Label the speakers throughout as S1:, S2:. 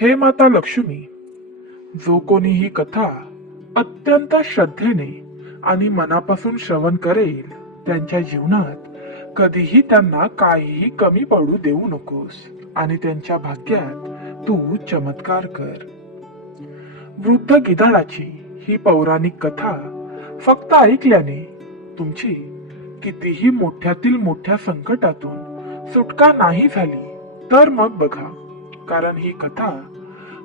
S1: हे माता लक्ष्मी जो कोणी ही कथा अत्यंत श्रद्धेने आणि मनापासून श्रवण करेल त्यांच्या जीवनात कधीही त्यांना काहीही कमी पडू देऊ नकोस आणि त्यांच्या भाग्यात तू चमत्कार कर. वृद्ध गिधाडाची ही पौराणिक कथा फक्त ऐकल्याने तुमची कितीही मोठ्यातील मोठ्या संकटातून सुटका नाही झाली तर मग बघा. कारण ही कथा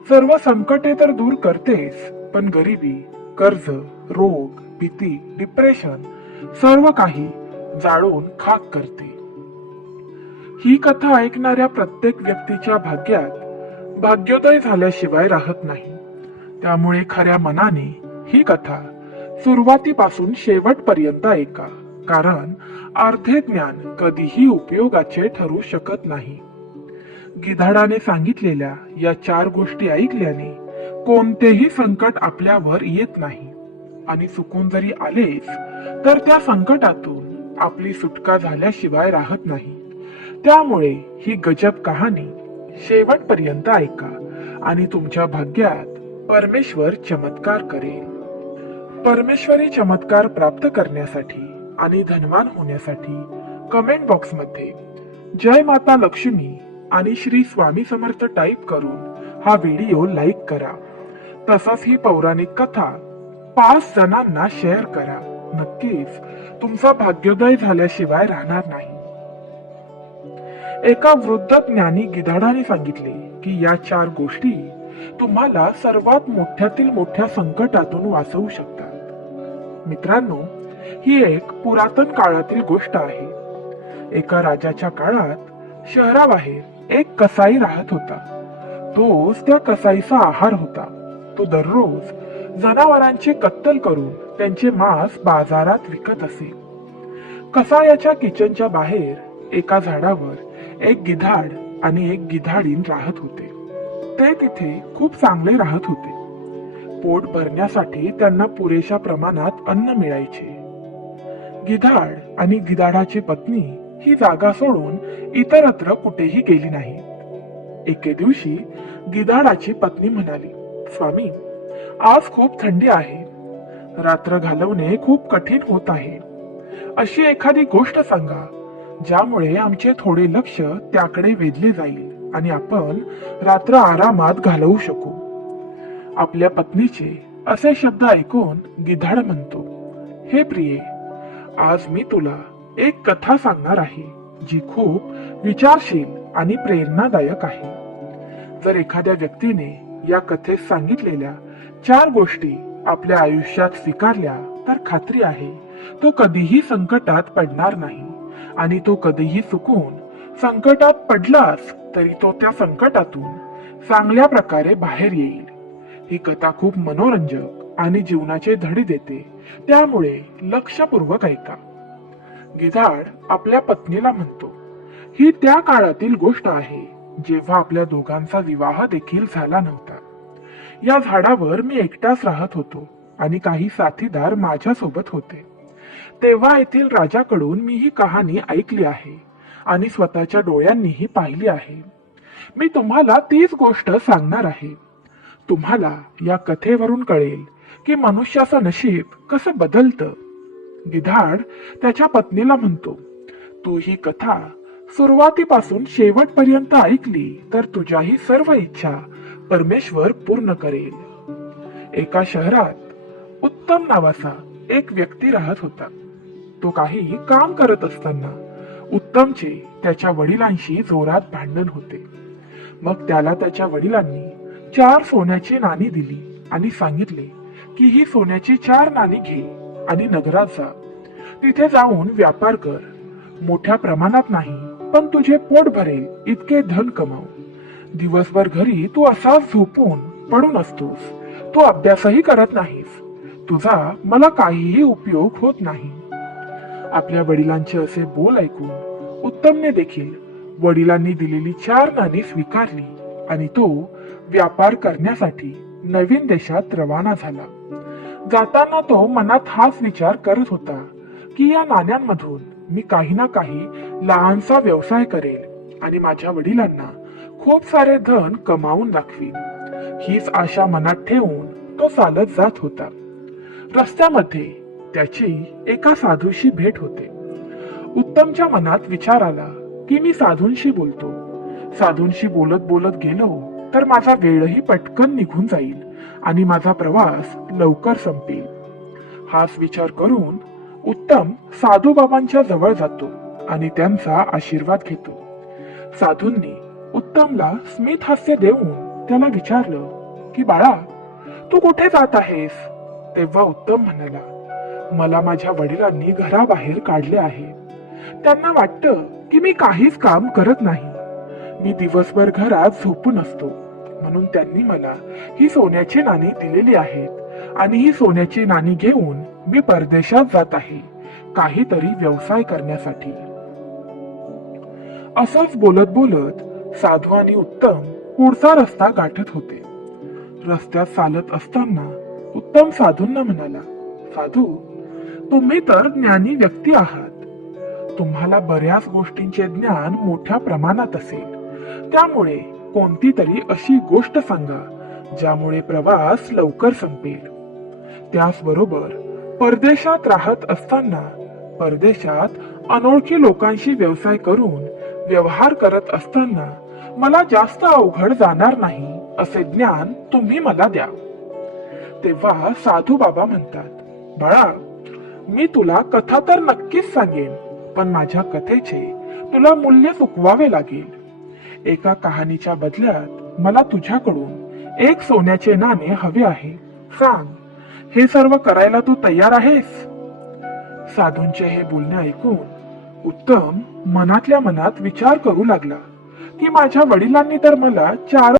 S1: सर्व संकटे तर दूर करतेच पण गरिबी कर्ज रोग भीती डिप्रेशन सर्व काही जाळून खाक करते. ही कथा ऐकणाऱ्या प्रत्येक व्यक्तीच्या भाग्यात भाग्योदय झाल्याशिवाय राहत नाही. त्यामुळे खऱ्या मनाने ही कथा सुरुवातीपासून शेवटपर्यंत ऐका कारण अर्धे ज्ञान कधीही उपयोगाचे ठरू शकत नाही. गिधाडाने सांगितलेल्या या चार गोष्टी ऐकल्याने कोणतेही संकट आपल्यावर येत नाही. आणि चुकून जरी आलेच तर त्या संकटातून आपली सुटका झाल्याशिवाय राहत नाही. त्यामुळे ही गजब कहाणी शेवटपर्यंत ऐका आणि तुमच्या भाग्यात परमेश्वर चमत्कार करेल. परमेश्वरी चमत्कार प्राप्त करण्यासाठी आणि धनवान होण्यासाठी कमेंट बॉक्समध्ये जय माता लक्ष्मी आणि श्री स्वामी समर्थ टाईप करून हा व्हिडिओ लाईक करा. तसंच ही पौराणिक कथा पाच जणांना शेअर करा. नक्कीच तुमचा भाग्योदय झाल्याशिवाय राहणार नाही. एका वृद्ध ज्ञानी गिधाडाने सांगितले की या चार गोष्टी तुम्हाला सर्वात मोठ्यातील मोठ्या संकटातून वाचवू शकतात. मित्रांनो ही एक पुरातन काळातील गोष्ट आहे. एका राजाच्या काळात शहराबाहेर एक कसाई राहत होता. तोच त्या कसाईचा आहार होता. तो दररोज जनावरांची कत्तल करून त्यांचे मांस बाजारात विकत असे. कसायाच्या किचनच्या बाहेर एका झाडावर एक गिधाड आणि एक गिधाडीन राहत होते. ते तिथे खूप चांगले राहत होते. पोट भरण्यासाठी त्यांना पुरेशा प्रमाणात अन्न मिळायचे. गिधाड आणि गिधाडाची पत्नी ही जागा सोडून इतरत्र कुठेही गेली नाही. एके दिवशी गिधाडाची पत्नी म्हणाली स्वामी आज खूप थंडी आहे. रात्र घालवणे खूप कठीण होत आहे. अशी एखादी गोष्ट सांगा ज्यामुळे आमचे थोडे लक्ष त्याकडे वेधले जाईल आणि आपण रात्र आरामात घालवू शकू. आपल्या पत्नीचे असे शब्द ऐकून गिधाड म्हणतो हे प्रिये आज मी तुला एक कथा सांगणार आहे जी खूप विचारशील आणि प्रेरणादायक आहे. जर एखाद्या व्यक्तीने या कथेत सांगितलेल्या चार गोष्टी आपल्या आयुष्यात स्वीकारल्या तर खात्री आहे तो कधीही संकटात पडणार नाही. आणि तो कधीही चुकून संकटात पडलाच तरी तो त्या संकटातून चांगल्या प्रकारे बाहेर येईल. ही कथा खूप मनोरंजक आणि जीवनाचे धडे देते त्यामुळे लक्षपूर्वक ऐका. गिधाड आपल्या पत्नीला म्हणतो ही त्या काळातील गोष्ट आहे जेव्हा आपल्या दोघांचा विवाह देखील झाला नव्हता. या झाडावर मी एकटाच राहत होतो आणि काही साथीदार माझ्या सोबत होते. तेव्हा येथील राजाकडून मी ही कहाणी ऐकली आहे आणि स्वतःच्या डोळ्यांनीही पाहिली आहे. मी तुम्हाला तीच गोष्ट सांगणार आहे. तुम्हाला या कथेवरून कळेल की मनुष्याचं नशीब कसं बदलतं. गिधाड त्याच्या पत्नीला म्हणतो तू ही कथा सुरुवातीपासून शेवटपर्यंत ऐकली तर तुझ्याही सर्व इच्छा परमेश्वर पूर्ण करेल. एका शहरात उत्तम नावाचा एक व्यक्ती राहत होता. तो काही काम करत असताना उत्तमचे त्याच्या वडिलांशी जोरात भांडण होते. मग त्याला त्याच्या वडिलांनी चार सोन्याची नाणी दिली आणि सांगितले की ही सोन्याची चार नाणी घे. आणि नगरात जा तिथे जाऊन व्यापार कर. मोठ्या प्रमाणात नाही पण तुझे पोट भरेल इतके धन कमाव. दिवसभर घरी तू असाच झोपून पडून असतोस. तू अभ्यासही करत नाहीस. तुझा मला काहीही उपयोग होत नाही. आपल्या वडिलांचे असे बोल ऐकून उत्तमने देखील वडिलांनी दिलेली चार नाणी स्वीकारली आणि तो व्यापार करण्यासाठी नवीन देशात रवाना झाला. जाताना तो मनात हाच विचार करत होता की या नाण्यांमधून मी काही ना काही लहानसा व्यवसाय करेल आणि माझ्या वडिलांना खूप सारे धन कमावून दाखवीन. हीच आशा मनात ठेवून तो चालत जात होता. रस्त्यामध्ये त्याची एका साधूशी भेट होते. उत्तमच्या मनात विचार आला की मी साधूंशी बोलतो. साधूंशी बोलत बोलत गेलो तर माझा वेळही पटकन निघून जाईल. आणि माझा प्रवास लवकर संपेल. हाच विचार करून उत्तम साधू बाबांच्या जवळ जातो आणि त्यांचा आशीर्वाद घेतो. साधूंनी उत्तमला स्मित हास्य देऊन त्याला विचारलं की बाळा तू कुठे जात आहेस? तेव्हा उत्तम म्हणाला मला माझ्या वडिलांनी घराबाहेर काढले आहे. त्यांना वाटतं की मी काहीच काम करत नाही. मी दिवसभर घरात झोपून असतो. म्हणून त्यांनी मला ही सोन्याची नाणी दिलेली आहेत. आणि ही सोन्याची नाणी घेऊन मी परदेशात जात आहे काहीतरी व्यवसाय करण्यासाठी. असंच बोलत बोलत साधू आणि उत्तम पुढचा रस्ता गाठत होते. रस्त्यात चालत असताना उत्तम साधूंना म्हणाला साधू तुम्ही तर ज्ञानी व्यक्ती आहात. तुम्हाला बऱ्याच गोष्टींचे ज्ञान मोठ्या प्रमाणात असेल. त्यामुळे कोणती तरी अशी गोष्ट सांगा ज्यामुळे प्रवास लवकर संपेल. त्याचबरोबर परदेशात राहत असताना परदेशात अनोळखी लोकांशी व्यवसाय करून व्यवहार करत असताना मला जास्त अवघड जाणार नाही असे ज्ञान तुम्ही मला द्या. तेव्हा साधू बाबा म्हणतात बाळा मी तुला कथा तर नक्कीच सांगेन पण माझ्या कथेचे तुला मूल्य चुकवावे लागेल. एका कहाणीच्या बदल्यात मला तुझ्याकडून एक सोन्याचे नाणे हवे आहे. सांग हे सर्व करायला तू तयार आहेस? साधूंचे हे बोलणे ऐकून उत्तम मनातल्या मनात विचार करू लागला. की माझ्या वडिलांनी तर मला चार